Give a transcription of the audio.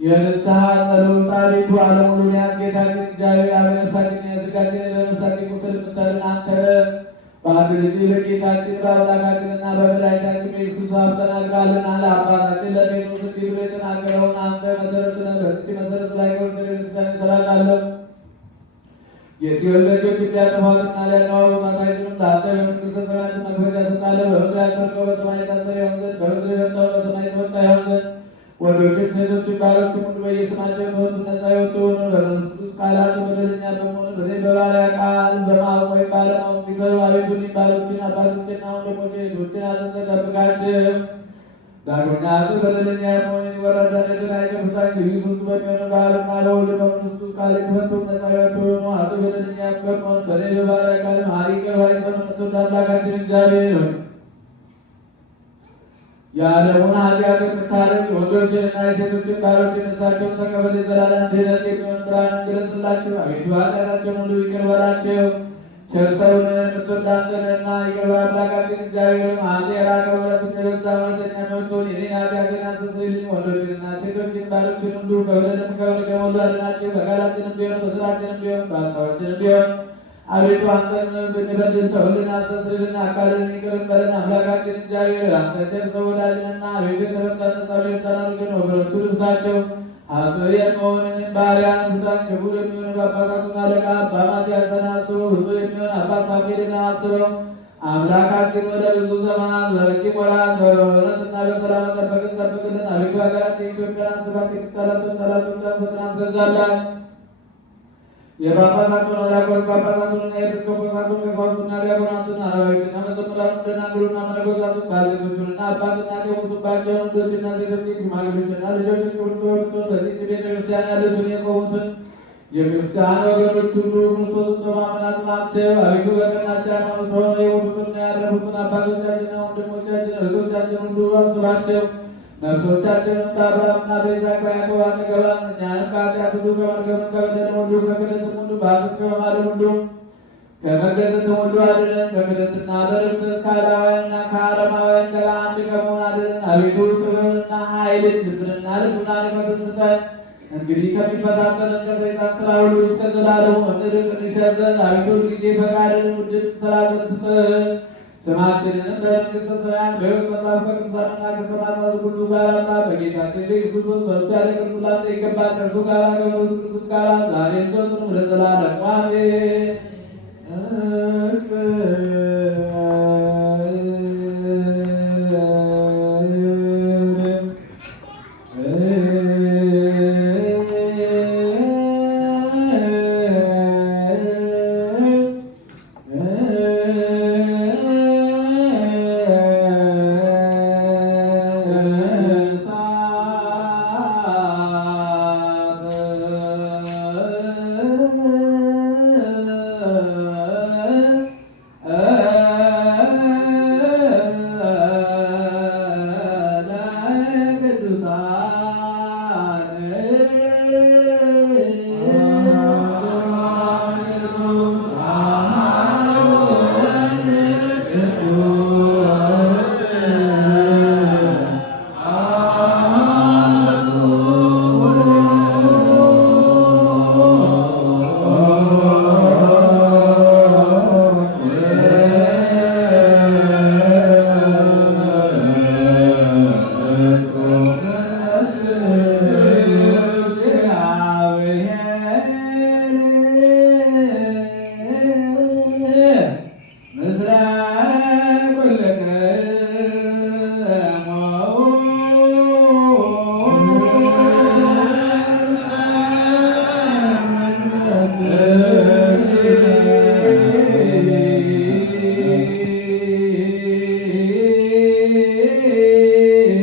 የንስሐ ጸሎት አቤቱ ዓለሙን ያዝ ጌታችን እግዚአብሔር አብ ነፍሳችን የሥጋችን በነፍሳችን ቁስል የምታድን አንተ ነህ። በአንድ ልጅ በጌታችን በአምላካችንና በመድኃኒታችን በኢየሱስ ክርስቶስ አፍ ተናግረሃልና ለአባታችን ለጴጥሮስ እንዲህ ብሎ የተናገረውን አንተ መሠረት ነህ። በዚህ መሠረት ላይ ከወርደ ቤተክርስቲያን እሠራታለሁ። የሲኦል ደጆች ሊያጠፏትና ሊያነዋውጧት አይችሉም። ለአንተ በመንግሥተ ሰማያት መክፈቻ እሰጣለሁ። በምድር ያሰርከው በሰማይ የታሰረ ይሆን ዘንድ፣ በምድር የፈታው በሰማይ የተፈታ ይሆን ዘንድ። ወንዶችም ሴቶችም ባሮችም ሁሉ በየስማቸው ከወጡ ነፃ የወጡ ሆኑ። በመንግሥት ውስጥ ቃላት በደለኛ በመሆኑ በእኔ በባሪያ ቃል በማወቅ ወይም ባለማወቅ ቢሰሩ አቤቱ እኔን ባሮችን አባቶችና ወንድሞቼ እህቶቼን አጽንተህ ጠብቃቸው። ዳግመኛ አንተ በደለኛ የመሆኔን ወራዳነትን አይጨፍታኝ። ልዩ ሦስት በሚሆን በአብና በወልድ በመንፈስ ቅዱስ ቃል የተፈቱ ነፃ የወጡ ሆኑ። አንተ በደለኛ በመሆን በእኔ በባሪያ ቃል መሐሪ ይቅር ባይ ሰው የምትወድ አምላካችን እግዚአብሔር ሆይ የዓለሙን ኃጢአት የምታርቅ የወንዶችንና የሴቶችን ባሮችን ነፍሳቸውን ተቀበል። የዘላለም ድኅነት የሚሆን ብርሃንን ግለጽላቸው። አቤቱ ኃጢአታቸውን ሁሉ ይቅር በላቸው። ቸር ሰውን የምትወድ አንተ ነህና ይቅር ባይ አምላካችን እግዚአብሔር ሆይ አንተ የራቀ ምሕረትን የበዛ እውነተኛ የምትሆን የእኔን ኃጢአቴን አስተሰርይልኝ። ወንዶችንና ሴቶችን ባሮችን ሁሉ ከበደልም ከመርገም ሁሉ አድናቸው። በቃላችንም ቢሆን በሥራችንም ቢሆን በሐሳባችንም ቢሆን አቤቱ አንተን ብንበድል ተውልን፣ አስተስርልን፣ አቃልልን፣ ይቅር በለን። አምላካችን እግዚአብሔር አንተ ቸር ሰው ወዳጅ ነህና አቤቱ የተፈጠነ ጸሎት ተናግረን ወገኖቹ ልብሳቸው አንተ የመሆንን ባሪያን ፍታን። ክቡር የሚሆን በአባታቱን አለቃ አባ ማትያስን አስበው። ብፁዕ የሚሆን አባ ሳሙኤልን አስበው። አምላካችን ወደ ብዙ ዘመናት በረጅም ወራት በእውነትና በሰላም ጠበቅን ጠብቅልን። አቤቱ ሀገራችን የኢትዮጵያን ስባት የጠላትን ጠላቶቿን ፈጥና አስገዛላት። የጳጳሳቱን ወላቆች ጳጳሳቱንና የኤጲስቆጶሳቱን ቀሳውስቱና ዲያቆናቱን አረጋዊትና መዘምራኑን ደናግሉና መነኮሳቱን ባለቤቶቹንና አባትና የሞቱባቸውን ወንዶችና ሴቶች ሽማግሌዎችና ልጆች ክርስቶስን በዚህች ቤተ ክርስቲያን ያሉትን የቆሙትን የክርስቲያን ወገኖች ሁሉ ክርስቶስን በማመን አጽናቸው። አቤቱ በቀናች ሃይማኖት ሆነው የሞቱትና ያረፉትን አባቶቻችንና ወንድሞቻችን እህቶቻችን ሁሉ አስባቸው። ነፍሶቻችንን በአብርሃምና በይስሐቅ በያዕቆብ አጠገባን እኛንም ከኃጢአት ሁሉ ከመርገምም ከበደልም ሁሉ ከክደትም ሁሉ በሐሰት ከመማልም ሁሉ ከመገዘትም ሁሉ አድነን። በክደትና በርኩሰት ከአላውያንና ከአረማውያን ጋር አንድ ከመሆን አድነን። አቤቱ ጥበብንና ኃይልን ልብንና ልቡናን ስጠን። እንግዲህ ከሚፈታተንን ከሰይጣን ሥራ ሁሉ እስከ ዘላለሙ እንርቅ እንሸሽ ዘንድ አቤቱ ሁልጊዜ ፈቃድን ውድን ሥራትን ስጠን። ስማችንንም በመንግሥተ ሰማያት በሕይወት መጽሐፍ ከቅዱሳንና ከሰማዕታት ሁሉ ጋር ጻፍ። በጌታችን በኢየሱስ ክርስቶስ በእርሱ ያለ ቅርሱ ላንተ ይገባል። ከእርሱ ጋር ከመንፈስ ቅዱስ ጋር ዛሬም ዘወትርም ለዘላለሙ አሜን።